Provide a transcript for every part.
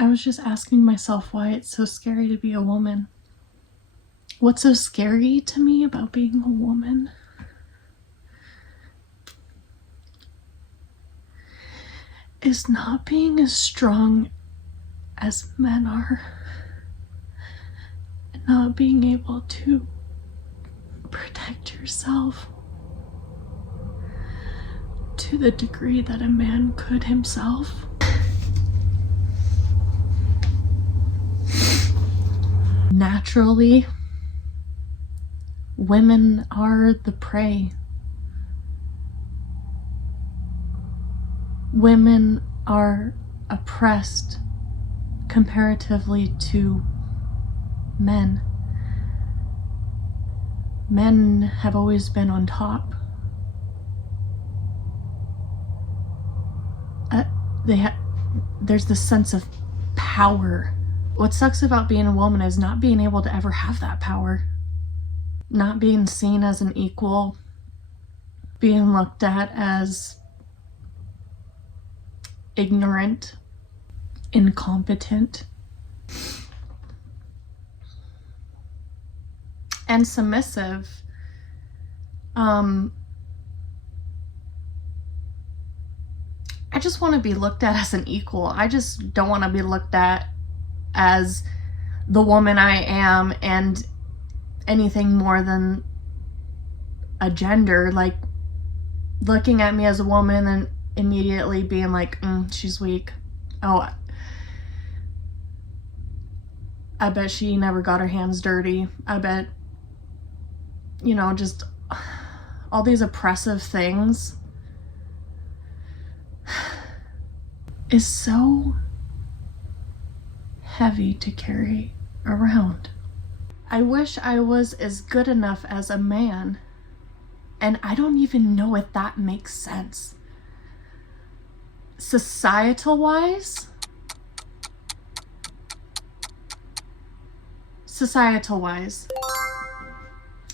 I was just asking myself why it's so scary to be a woman. What's so scary to me about being a woman? Is not being as strong as men are. And not being able to protect yourself to the degree that a man could himself. Naturally, women are the prey. Women are oppressed comparatively to men. Men have always been on top. There's this sense of power. What sucks about being a woman is not being able to ever have that power. Not being seen as an equal. Being looked at as ignorant, incompetent, and submissive. I just want to be looked at as an equal. I just don't want to be looked at as the woman I am and anything more than a gender. Like, looking at me as a woman and then immediately being like, she's weak. Oh, I bet she never got her hands dirty. I bet, just all these oppressive things is so heavy to carry around. I wish I was as good enough as a man, and I don't even know if that makes sense. Societal-wise,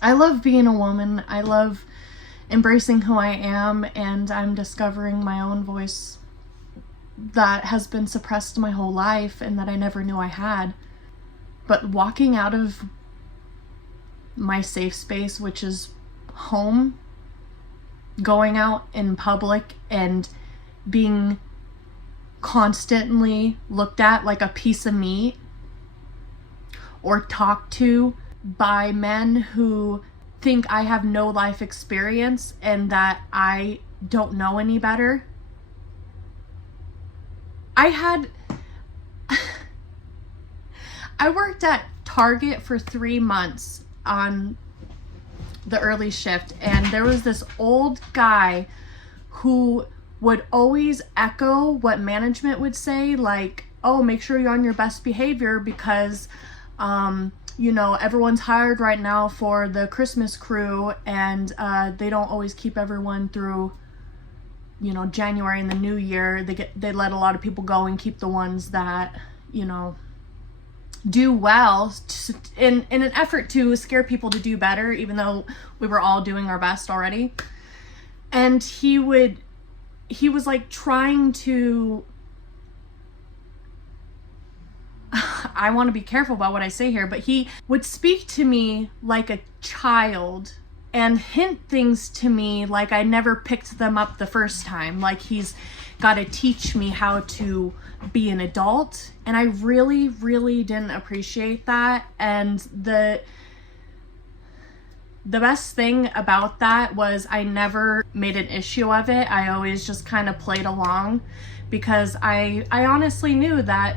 I love being a woman. I love embracing who I am, and I'm discovering my own voice that has been suppressed my whole life and that I never knew I had. But walking out of my safe space, which is home, going out in public and being constantly looked at like a piece of meat or talked to by men who think I have no life experience and that I don't know any better. I worked at Target for 3 months on the early shift, and there was this old guy who would always echo what management would say, like, oh, make sure you're on your best behavior because everyone's hired right now for the Christmas crew, and they don't always keep everyone through January and the new year. They let a lot of people go and keep the ones that do well in an effort to scare people to do better, even though we were all doing our best already. And he was like trying to I want to be careful about what I say here, but he would speak to me like a child and hint things to me like I never picked them up the first time. Like he's got to teach me how to be an adult. And I really, really didn't appreciate that. And the best thing about that was I never made an issue of it. I always just kind of played along because I honestly knew that,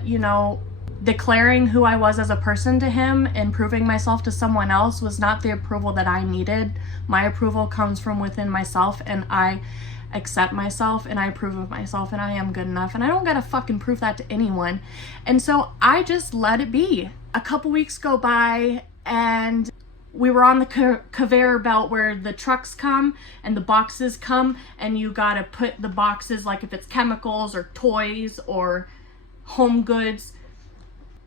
declaring who I was as a person to him and proving myself to someone else was not the approval that I needed. My approval comes from within myself, and I accept myself and I approve of myself and I am good enough, and I don't gotta fucking prove that to anyone. And so I just let it be. A couple weeks go by and we were on the conveyor belt where the trucks come and the boxes come, and you gotta put the boxes, like if it's chemicals or toys or home goods.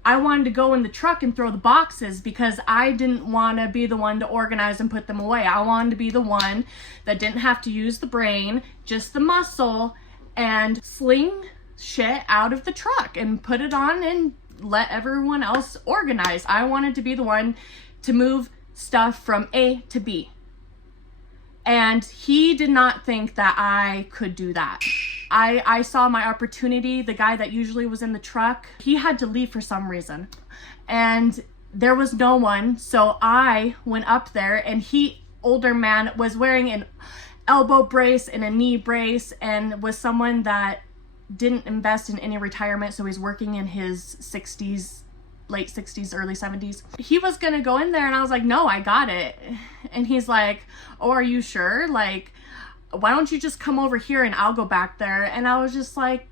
I wanted to go in the truck and throw the boxes because I didn't want to be the one to organize and put them away. I wanted to be the one that didn't have to use the brain, just the muscle, and sling shit out of the truck and put it on and let everyone else organize. I wanted to be the one to move stuff from A to B. And he did not think that I could do that. I saw my opportunity. The guy that usually was in the truck, he had to leave for some reason. And there was no one. So I went up there, and older man, was wearing an elbow brace and a knee brace, and was someone that didn't invest in any retirement. So he's working in his 60s, late 60s, early 70s. He was gonna go in there, and I was like, no, I got it. And he's like, oh, are you sure? Like, why don't you just come over here and I'll go back there? And I was just like,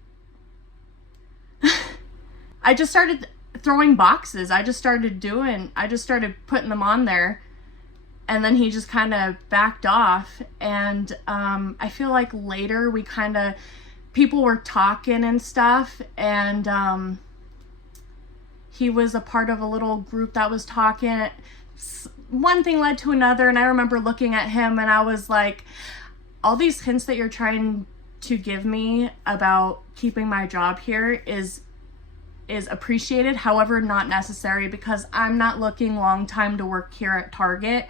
I just started throwing boxes. I just started putting them on there. And then he just kind of backed off. And I feel like later people were talking and stuff. And he was a part of a little group that was talking. One thing led to another. And I remember looking at him, and I was like, all these hints that you're trying to give me about keeping my job here is appreciated, however, not necessary, because I'm not looking long time to work here at Target.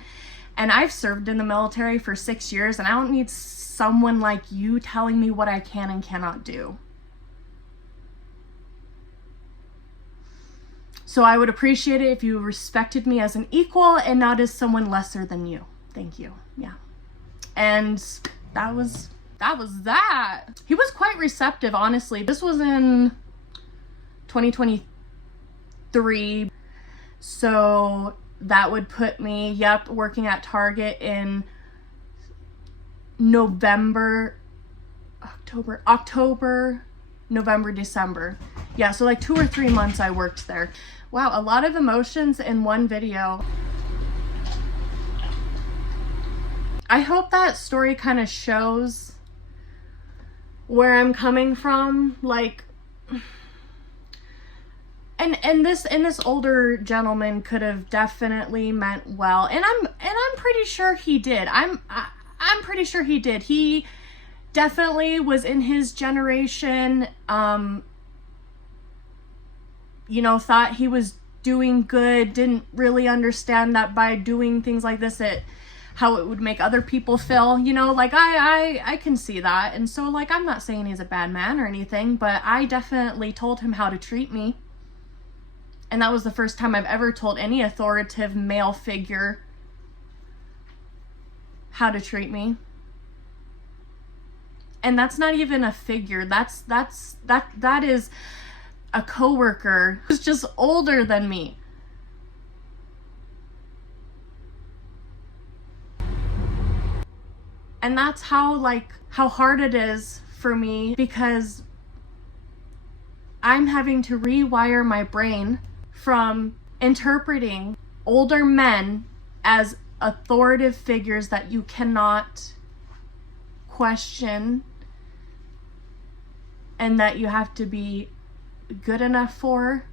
And I've served in the military for 6 years, and I don't need someone like you telling me what I can and cannot do. So I would appreciate it if you respected me as an equal and not as someone lesser than you. Thank you. Yeah. And that was that. He was quite receptive, honestly. This was in 2023. So that would put me, working at Target in October, November, December. Yeah, so like 2 or 3 months I worked there. Wow, a lot of emotions in one video. I hope that story kind of shows where I'm coming from, like, and this older gentleman could have definitely meant well, and I'm pretty sure he did. I'm pretty sure he did. He definitely was in his generation, thought he was doing good, didn't really understand that by doing things like this, how it would make other people feel, like I can see that. And so, like, I'm not saying he's a bad man or anything, but I definitely told him how to treat me. And that was the first time I've ever told any authoritative male figure how to treat me. And that's not even a figure. That is a coworker who's just older than me. And that's how hard it is for me, because I'm having to rewire my brain from interpreting older men as authoritative figures that you cannot question and that you have to be good enough for,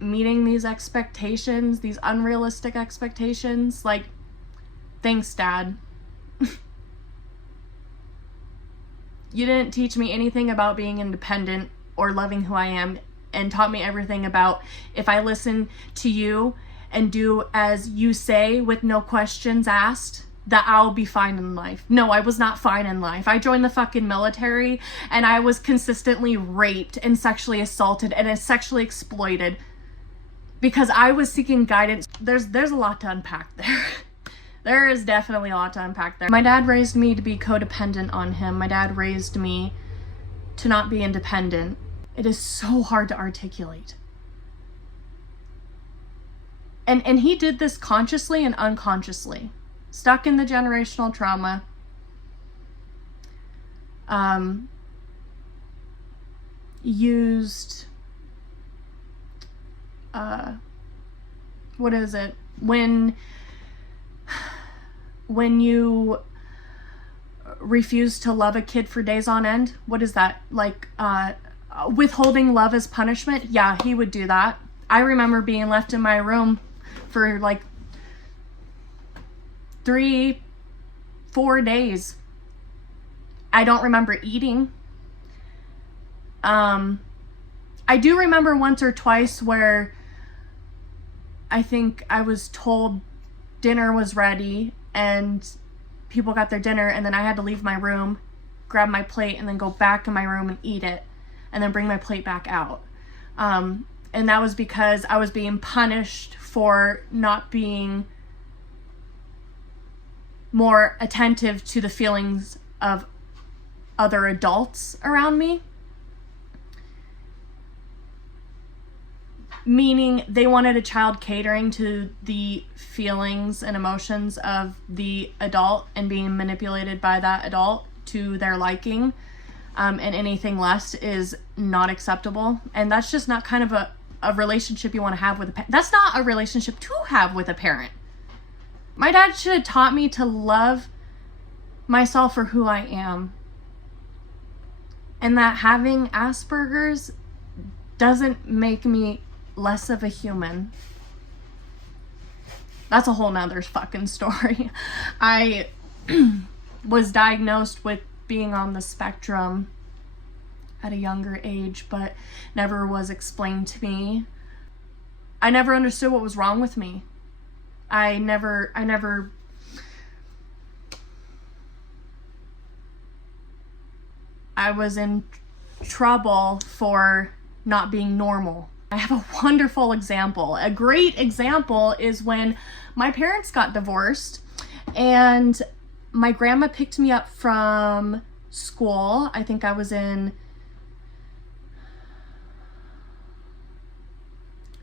meeting these expectations, these unrealistic expectations. Like, thanks, Dad. You didn't teach me anything about being independent or loving who I am, and taught me everything about if I listen to you and do as you say with no questions asked, that I'll be fine in life. No, I was not fine in life. I joined the fucking military, and I was consistently raped and sexually assaulted and sexually exploited because I was seeking guidance. There's a lot to unpack there. There is definitely a lot to unpack there. My dad raised me to be codependent on him. My dad raised me to not be independent. It is so hard to articulate. And he did this consciously and unconsciously. Stuck in the generational trauma. Used, what is it? When you refuse to love a kid for days on end, what is that? Like, withholding love as punishment? Yeah, he would do that. I remember being left in my room for like 3-4 days. I don't remember eating. I do remember once or twice where I think I was told dinner was ready and people got their dinner, and then I had to leave my room, grab my plate, and then go back in my room and eat it, and then bring my plate back out. And that was because I was being punished for not being more attentive to the feelings of other adults around me. Meaning they wanted a child catering to the feelings and emotions of the adult and being manipulated by that adult to their liking. And anything less is not acceptable. And that's just not kind of a relationship you want to have with a parent. That's not a relationship to have with a parent. My dad should have taught me to love myself for who I am. And that having Asperger's doesn't make me less of a human. That's a whole nother fucking story. I was diagnosed with being on the spectrum at a younger age, but never was explained to me. I never understood what was wrong with me. I was in trouble for not being normal. I have a wonderful example. A great example is when my parents got divorced and my grandma picked me up from school. I think I was in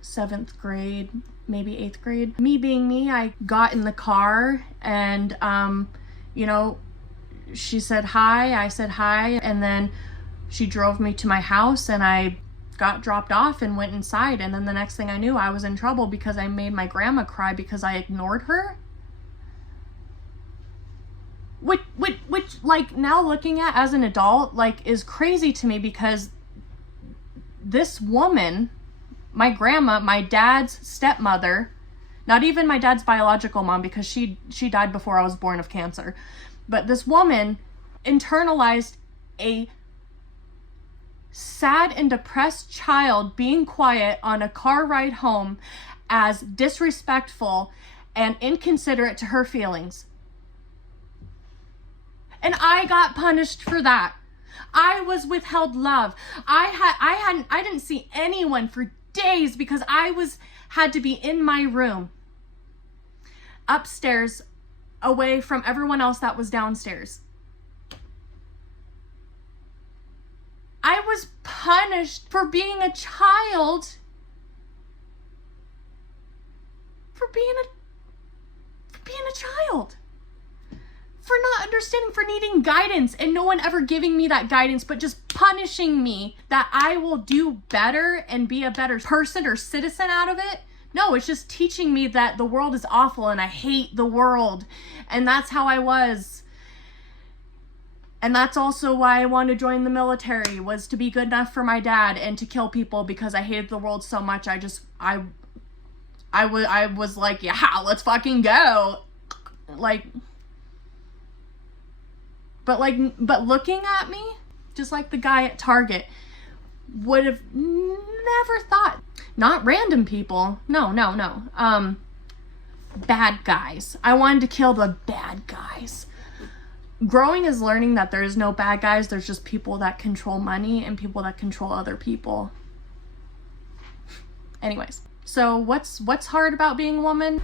7th grade, maybe 8th grade. Me being me, I got in the car and, she said hi, I said hi, and then she drove me to my house and I got dropped off and went inside. And then the next thing I knew, I was in trouble because I made my grandma cry because I ignored her. Which like now looking at as an adult, like is crazy to me because this woman, my grandma, my dad's stepmother, not even my dad's biological mom because she died before I was born of cancer. But this woman internalized a sad and depressed child being quiet on a car ride home as disrespectful and inconsiderate to her feelings. And I got punished for that. I was withheld love. I didn't see anyone for days because I had to be in my room upstairs away from everyone else that was downstairs. I was punished for being a child. For being a child. For not understanding, for needing guidance and no one ever giving me that guidance, but just punishing me that I will do better and be a better person or citizen out of it. No, it's just teaching me that the world is awful and I hate the world. And that's how I was. And that's also why I wanted to join the military, was to be good enough for my dad and to kill people because I hated the world so much. I was like, yeah, let's fucking go. But looking at me, just like the guy at Target, would have never thought, not random people, no, bad guys. I wanted to kill the bad guys. Growing is learning that there is no bad guys, there's just people that control money and people that control other people. Anyways, so what's hard about being a woman?